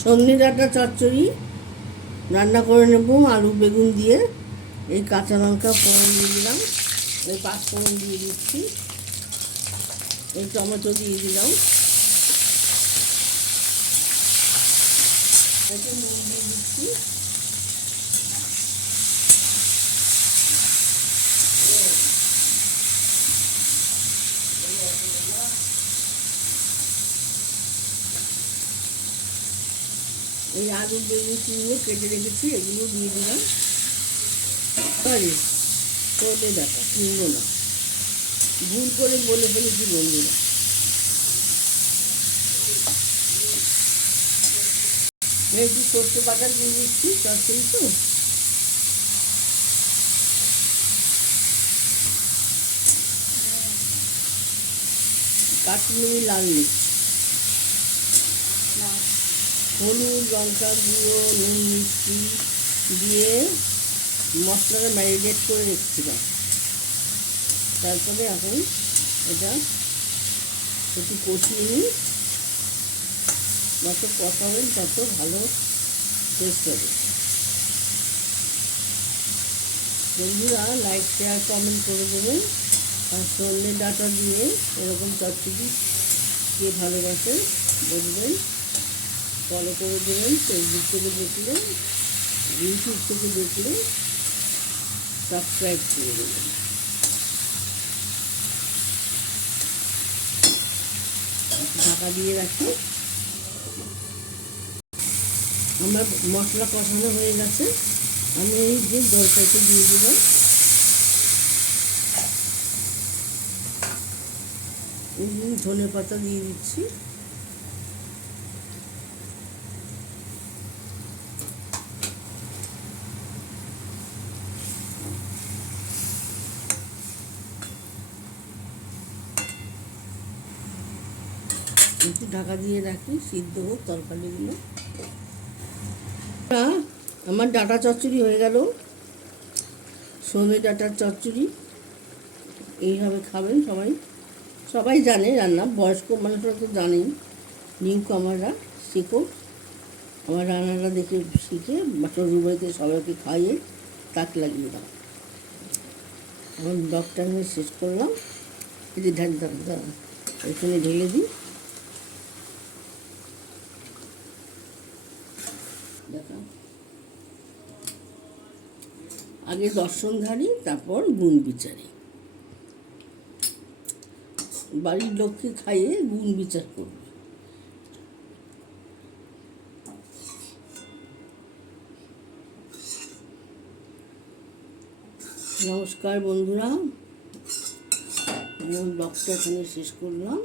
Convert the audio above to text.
সজনে ডাঁটা চচ্চড়ি রান্না করে নেব আলু বেগুন দিয়ে। এই কাঁচা লঙ্কা ফোড়ন দিয়ে দিলাম, এই পাঁচ ফোড়ন দিয়ে দিচ্ছি, এই টমেটো দিয়ে দিলাম, এতে নুন দিয়ে দিচ্ছি, এই আলু বেগুনগুলো কেটে রেখেছি এগুলো দিয়ে দিলাম। সরি, সজনে ডাঁটা কিনবো না, ভুল করে বলে ফেলেছি বন্ধুরা। একটু সর্ষে বাটা দিয়ে দিচ্ছি, চচ্চড়ি তো। কাশ্মীরি লাল মির্চ, হলুদ, লঙ্কা গুঁড়ো, নুন, মিষ্টি দিয়ে মশলাটা ম্যারিনেট করে রেখেছিলাম। তারপরে এখন এটা একটু কষিয়ে নিই, যত কষাবেন তত ভালো টেস্ট হবে। বন্ধুরা লাইক শেয়ার কমেন্ট করে দেবেন, আর সজনে ডাঁটা দিয়ে এরকম চচ্চড়ি কে ভালোবাসে বলবেন, ফলো করে দেবেন। ফেসবুক থেকে দেখলে, ইউটিউব থেকে দেখলে সাবস্ক্রাইব করে দেবেন। ঢাকা দিয়ে রাখি। আমার মশলা কষানো হয়ে গেছে, আমি এই যে জলটাকে দিয়ে দিলাম, ধনে পাতা দিয়ে দিচ্ছি, একটু ঢাকা দিয়ে রাখি, সিদ্ধ হোক তরকারিগুলো। আমার ডাঁটা চচ্চড়ি হয়ে গেল, সজনে ডাঁটার চচ্চড়ি। এইভাবে খাবেন সবাই, সবাই জানে রান্না, বয়স্ক মানুষরা তো জানেই, নিউ কামাররা শেখো, আমার রান্নাটা দেখে শিখে শ্বশুর বাড়িতে সবাইকে খাইয়ে তাক লাগিয়ে দাও। এখন ডক্টর নিয়ে শেষ করলাম, এই যে এখানে ঢেলে দিই। দেখা, আগে দর্শনধারী, তারপর গুণ বিচারী। বাড়ির লোককে খাইয়ে গুণ বিচার করবে। নমস্কার বন্ধুরা, আমি ব্লগটা এখানে শেষ করলাম।